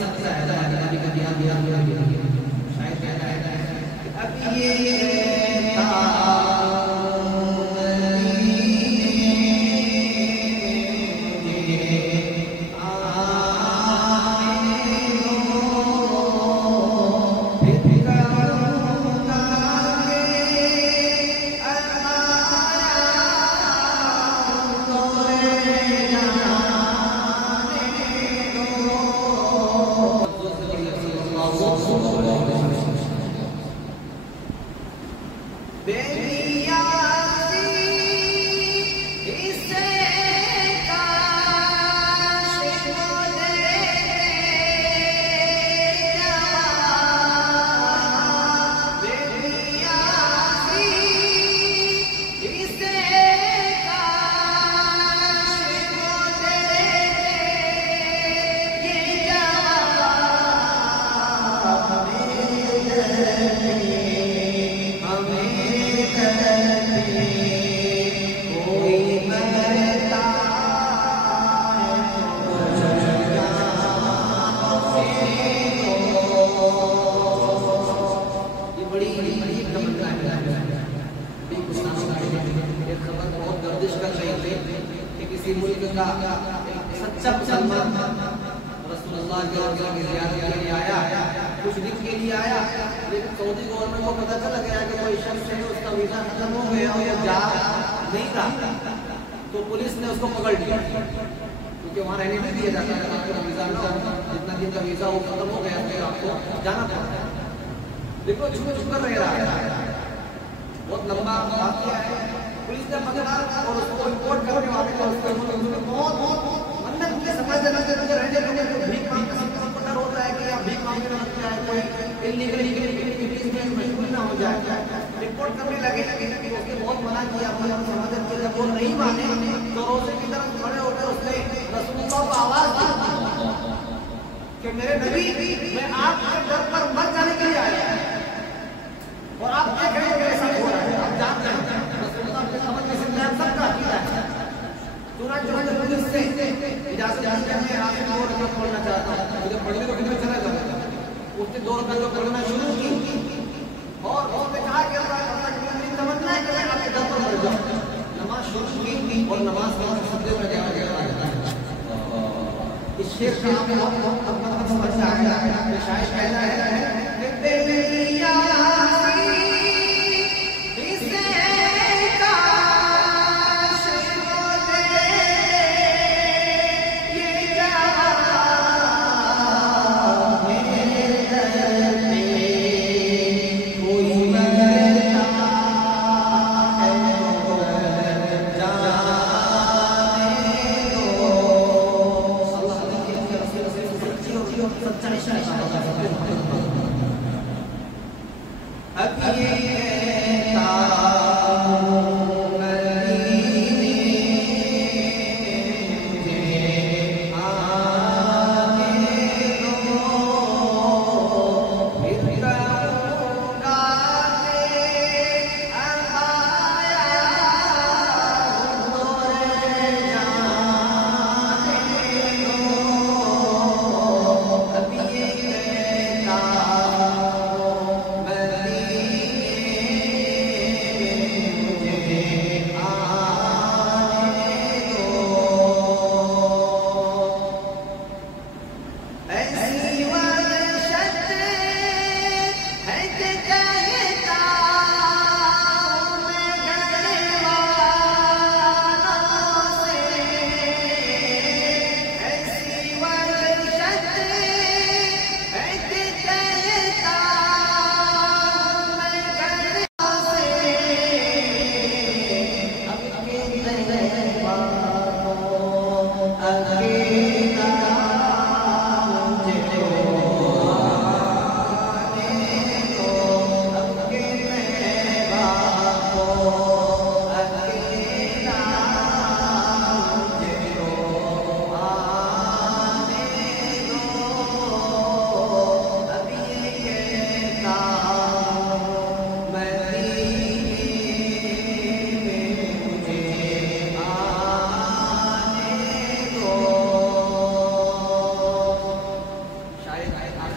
सकता है शायद कहता है अब ये सच्चा मुसलमान रसूलुल्लाह के रोज़ा की ज़ियारत के लिए आया, कुछ दिन के लिए आया, लेकिन सऊदी गवर्नमेंट को पता चल गया कि कोई शख्स है उसका वीज़ा खत्म हो गया और ये जा नहीं रहा, तो पुलिस ने उसको पकड़ लिया क्योंकि वहाँ रहने नहीं दिया जाता है। आपका वीज़ा ना जितना दिन का वीज़ा वो खत्म हो गया फिर आपको जाना पड़ता है। देखो छुप कर रह रहा है, बहुत लंबा वाक़या है। पुलिस ने पकड़ा और उसको रिपोर्ट करने वाले को बहुत मन्नत की समझ रहने लगे तो भीख मांगने से किसी को डर होता है कि आप भीख मांगने लग जाए, कोई इल्लीगली में मजबूर ना हो जाए। रिपोर्ट करने लगे उसने बहुत मना किया, समझ के जब वो नहीं माने तो रोज़े की तरफ खड़े होकर उसने रसूलुल्लाह को आवाज़ दी कि मेरे नबी मैं आपके दर पर मर जाने के लिए आया और आप देख रहे हैं मेरे साथ हो रहा है, आप जानते हैं पुलिस से इजाजत मैं आपसे 2 रकात पढ़ना चाहता हूँ, मुझे पढ़ने को कितना चला जाता है। उसने 2 रकात पढ़ना शुरू की और उसने कहा कि तमन्ना है कि मैं आपके दर पर मर जाऊँ। नमाज शुरू की और नमाज का सजदे में गया इस शेर का आप समझ आया है। शायद कहना है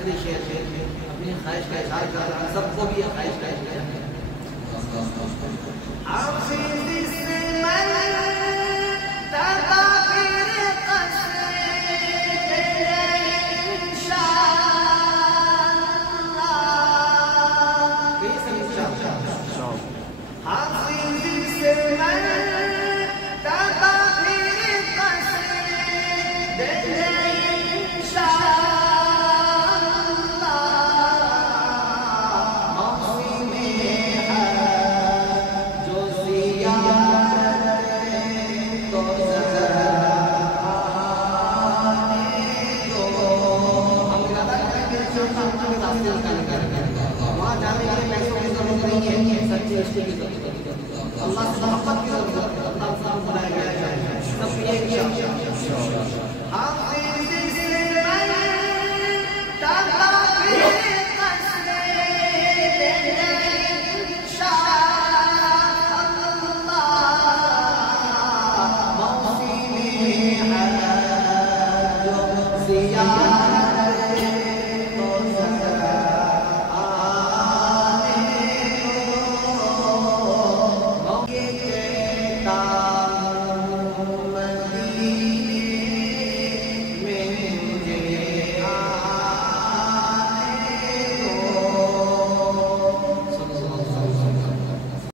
आखिरी शेर से अपनी ख्वाहिश का इजहार कर रहा है, सबको भी ये ख्वाहिश का इजहार है। वहाँ जाने के लिए पैसों की जरूरत नहीं है, सच्ची रिश्ते की जरूरत है, अल्लाह से मोहब्बत की जरूरत है, अल्लाह से बुलाया गया है, सब ये